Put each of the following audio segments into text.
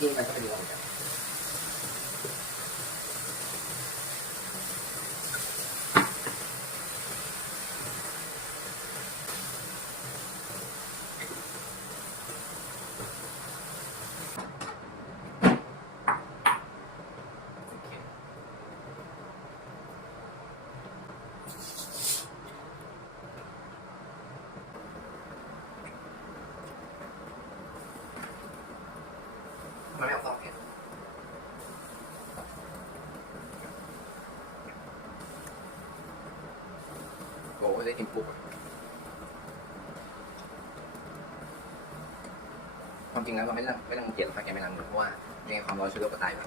จริงมันก็เป็นรวมกันมันไม่เอาความเผ็ดโอ้โหได้กินปุ๊บความจริงแล้วเราไม่ต้องเกลียดถ้าแกไม่ล้างมือเพราะว่ายังไงความร้อนเชื้อโรคก็ตายไป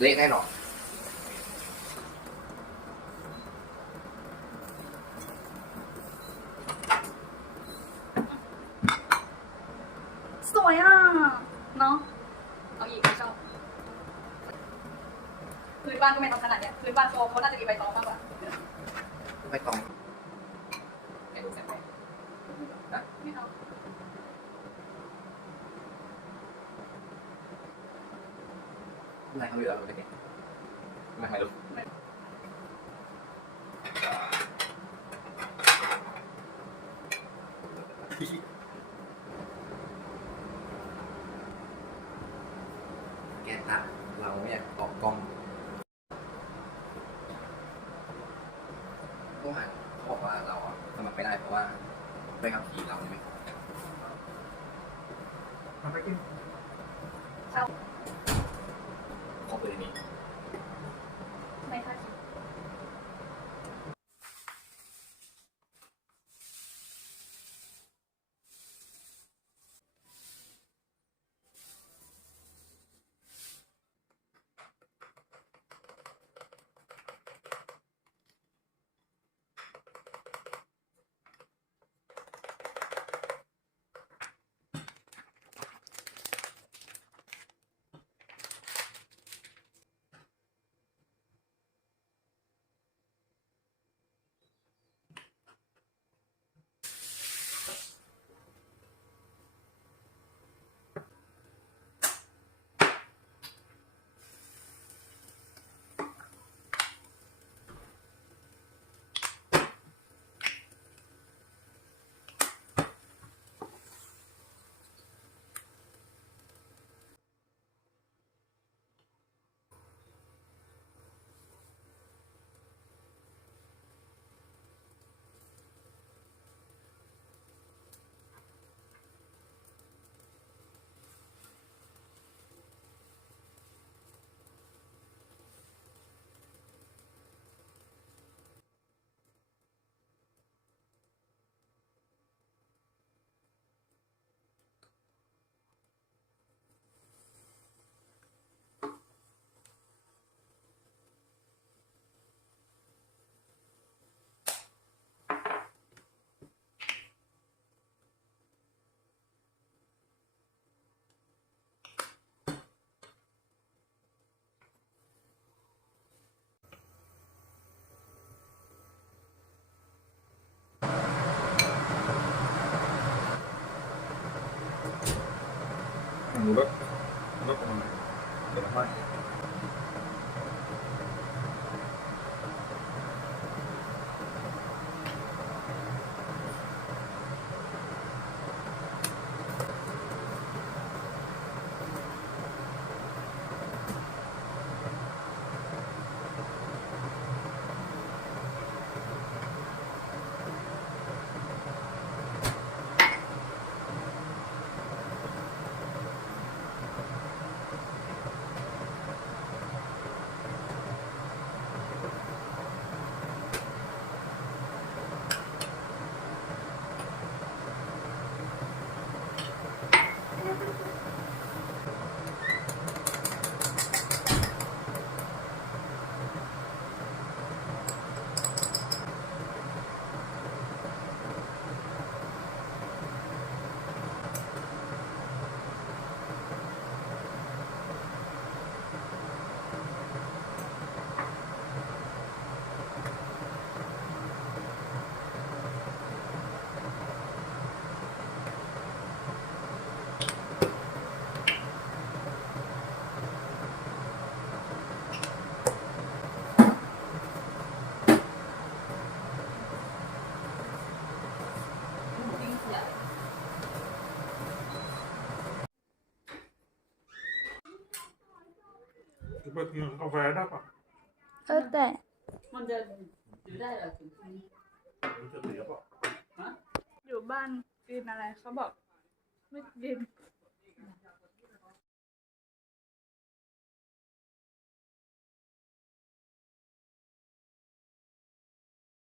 เละแน่นอนสวยอ่ะเนาะเอาอีกไม่ชอบพื้นบ้านก็ไม่ต้องขนาดเนี้ยพื้นบ้านเขาน่าจะมีใบตองมากกว่าใบตองแกดูแสบนะไม่เอาไม่เขาไม่รู้เราเป็นไงไม่รู้แกตัดเราไม่อยากออกกล้องเมื่อวานเขาบอกว่าเราสมัครไม่ได้เพราะว่าไม่ขับขี่เราไม่ทำไปกิน ชอบ ครบเลยนี้ ไม่คาดคิดหมูรสประมาณเดี๋ยวมา ไปกินกาแฟได้ปะ แต่ มันจะอยู่ได้เหรอถึง จะเสียปะ อยู่บ้านกินอะไรเขาบอก